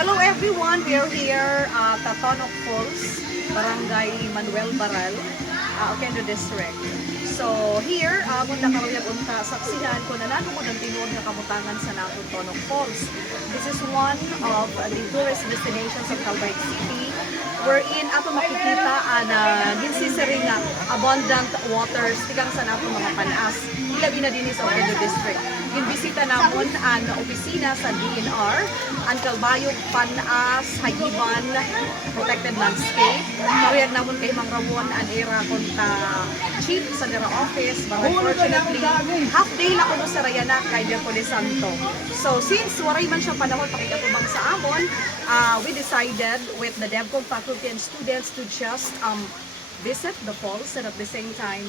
Hello everyone, we are here at Tatonok Falls, Barangay Manuel Baral, Oquendo District. So here, muna karuyag unta saksihan ko na nanungod ang tinuod nga kamutangan sa natong Tonok Falls. This is one of the tourist destinations of Calbayog City wherein ato makikita na ginsisiring nga abundant waters tikang sa natong mga panas. Ilabi na din sa Oquendo District. Ginbisita namon ang opisina sa DNR, ang Calbayog Panas Hagiban Protected Landscape. Karuyag namon kay Mang Ramon ang era konta chief sa nila office, but unfortunately, half day lang kuno sa Rayana kay Diaconis Santo. So since waray man siya panahon pakikatubang sa amon, we decided with the DevCom faculty and students to just visit the falls and at the same time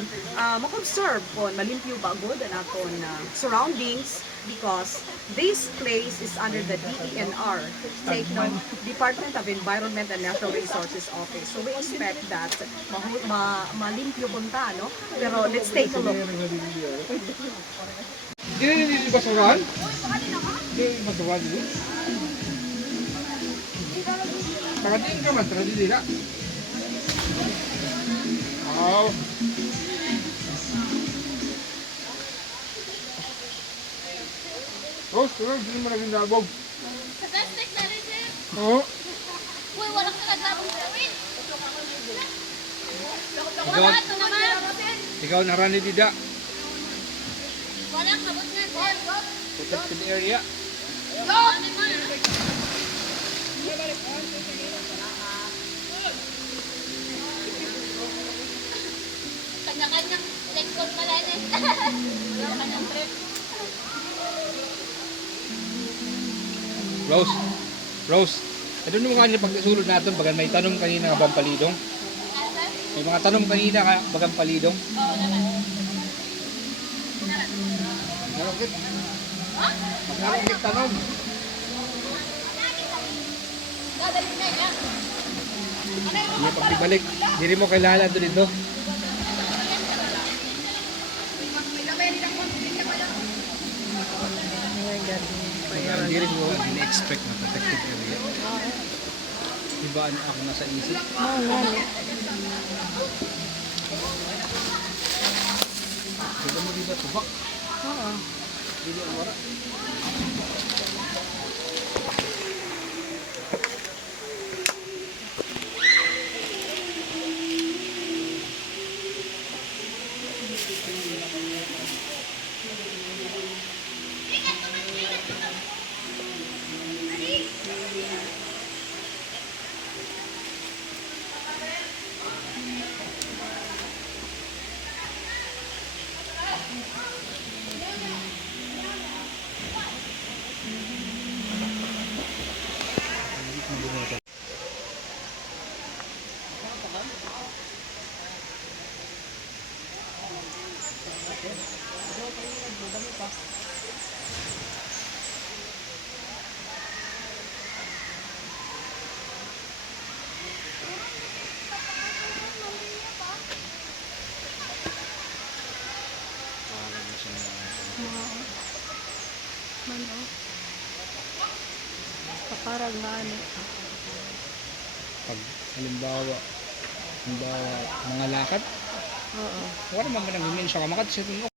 mag-observe kung malimpyo ba good ang aton surroundings because this place is under the DENR, take note, Department of Environment and Natural Resources Office. So we expect that malimpyo punta, no? Pero let's take a look. Ini basuran? Ini basuran dulu. Tadi kan mas tadi tidak. Oh. Terus hindi mo naging nabog. Sa plastic na rin, sir. Oo. Uy, walang nagagabong gawin. Ikaw, Wala ito naman. ikaw narani tidak. Walang kabot nga, sir. Protected area. Ano mo? Kanya-kanyang lekson pala na. Kanya-kanyang trip. Rose. Ano mo kanina pagsulod natin bagan may tanong kanina ka Bampalidong? May mga tanong kanina ka Bampalidong? Oo naman. Narokit. Narokit tanong. Dadalik na yan. Hindi pagbalik. Diri mo kailangan doon dito. Diri mo in-expect na protected area. Iba ako nasa isip. Diba mo dito tubak? Oo. Dili ang wara. Kaparag na ano. Pag halimbawa mga lakad, Oo. wala naman nang gumin siya kamakat siya